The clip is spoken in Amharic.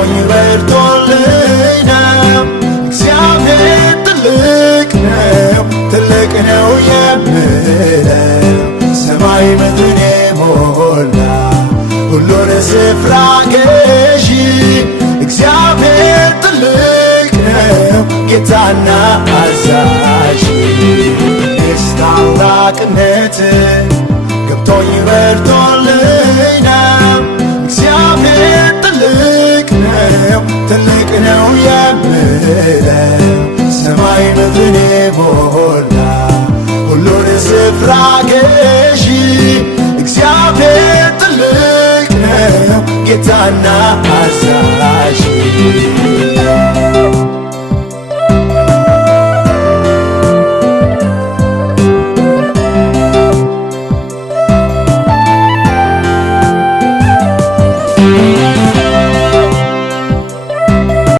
ገብቶኝ በርቶልኝ ነው። እግዚአብሔር ትልቅ ነው፣ ትልቅ ነው የምለው ሰማይ ምድርን የሞላ ሁሉን ስፍራ ገዢ እግዚአብሔር ትልቅ ነው ጌታና አዛዥ። እኔስ ታላቅነት ገብቶኝ በርቶልኝ ነው። እግዚአብሔር ትልቅ ነው፣ ትልቅ ነው የምለው ሰማይ ምድርን የሞላ ሁሉን ስፍራ ገዢ እግዚአብሔር ትልቅ ነው ጌታና አዛዥ።